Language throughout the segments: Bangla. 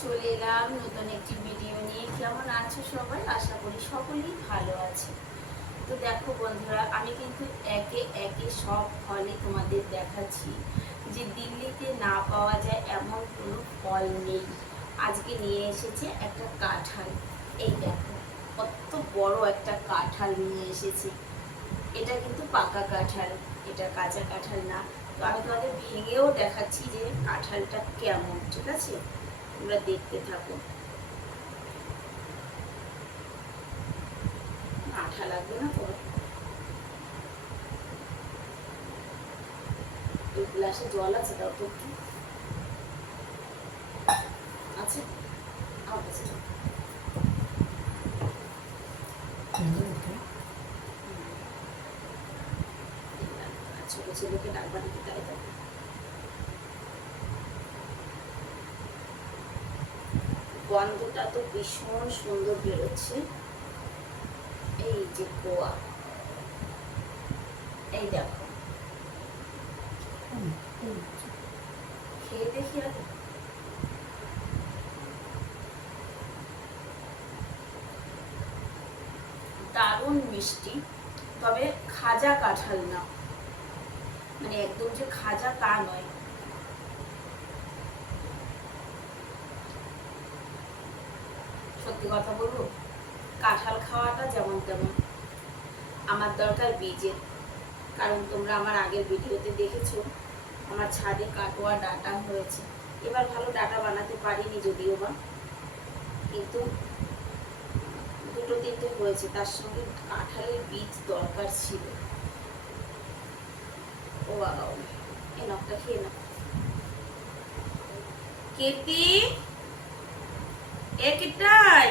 চলে এলাম, নতুন একটি ভিডিও নিয়ে। কেমন আছো সবাই? আশা করি সকলেই ভালো আছে। তো দেখো বন্ধুরা, আমি কিন্তু একে একে সব ফলে তোমাদের দেখাচ্ছি যে দিল্লিতে না পাওয়া যায় এমন কোনো ফল নেই। আজকে নিয়ে এসেছে একটা কাঁঠাল। এই দেখো, কত বড় একটা কাঁঠাল নিয়ে এসেছে। এটা কিন্তু পাকা কাঁঠাল, এটা কাঁচা কাঁঠাল না। তো আমি তোমাদের ভেঙেও দেখাচ্ছি যে কাঁঠালটা কেমন, ঠিক আছে? তোমরা দেখতে থাকো আঠা লাগবে না তো এই গ্লাসে জল আছে দাও তো একটু। আছে? আমার কাছে ছোট ছেলেকে ডাকবা নাকি তাই গন্ধটা তো ভীষণ সুন্দর বেরোচ্ছে। এই যে কোয়া। এই দেখো। খেয়ে দেখি আগে। দারুণ মিষ্টি, তবে খাজা কাঁঠাল না। মানে একদম যে খাজা তা নয়। সত্যি কথা বলব? কাঁঠাল খাওয়াটা যেমন তেমন। আমার দরকার বীজের কারণ তোমরা আমার আগের ভিডিওতে দেখেছ, আমার ছাদে কাটোয়া ডাটা হয়েছে। এবার ভালো ডাটা বানাতে পারিনি যদিও বা। কিন্তু দুটো তিনটে হয়েছে, তার সঙ্গে কাঁঠালের বীজ দরকার ছিল। ও বাবা এই নখটা খেয়ে না কেতি এ কিটাই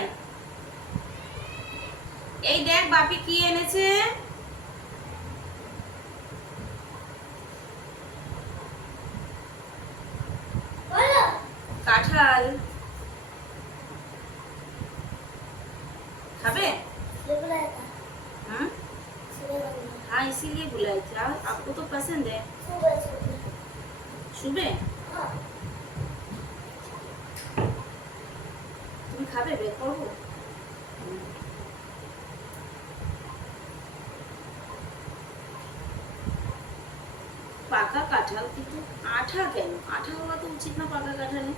এই দেখ বাপি কি এনেছে কাঁঠাল खाबे हम्म हाँ इसीलिए बुलाए थे आ- आपको तो पसंद है सुबह তুমি খাবে? বের করব? পাকা কাঁঠাল কিন্তু আঠা কেন? আঠা হওয়া তো উচিত না পাকা কাঁঠালে।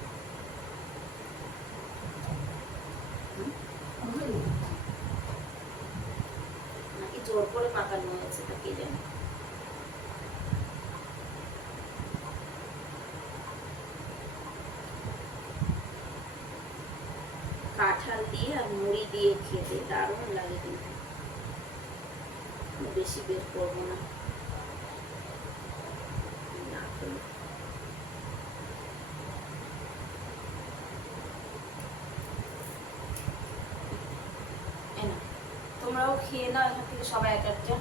নাকি জোর করে পাকানো হয়েছে তা কে জানে? কাঁঠাল দিয়ে আর মুড়ি দিয়ে খেতে দারুণ লাগে কিন্তু। বেশি বের করব না। তোমরাও খেয়ে নাও এখান থেকে সবাই এক একটা।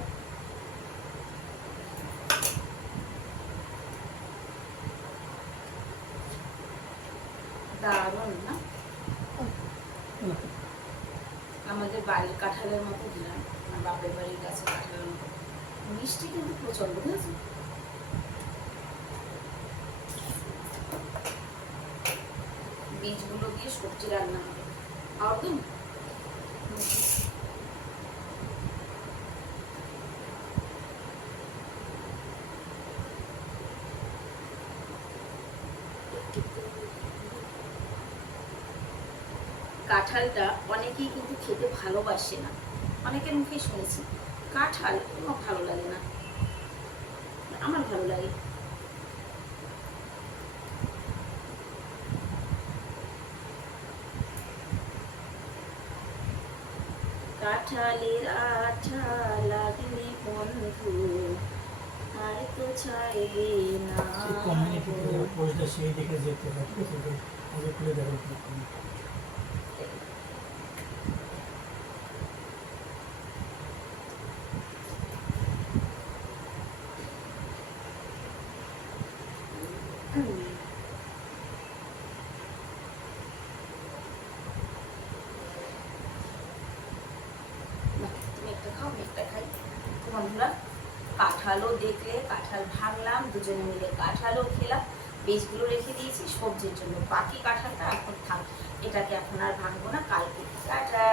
দারুণ না? আমাদের বাড়ির কাঁঠালের মতো দিলাম, আমার বাপের বাড়ির কাছে কাঁঠালের মতো। মিষ্টি কিন্তু প্রচণ্ড বুঝেছ? বীজগুলো দিয়ে সবজি রান্না হবে। আর তো কাঁঠালটা অনেকেই কিন্তু খেতে ভালোবাসে না। অনেকের মুখে শুনেছি কাঁঠাল আমার ভালো লাগে না। আমার ভালো লাগে। কাঁঠালের আঠা লাগলে বন্ধু আর তো চাইবে না কমিউনিটি পোস্টটা সেই যেতে হবে ঠিক আছে খুলে হুম। নাও, তুমি একটা খাও আমি একটা খাই তো বন্ধুরা কাঁঠালও দেখলে, কাঁঠাল ভাঙলাম, দুজনে মিলে কাঁঠালও খেলাম, বীজগুলো রেখে দিয়েছি, সবজির জন্য বাকি কাঁঠালটা এখন থাক। এটাকে এখন আর ভাঙবো না, কালকে। টাটা!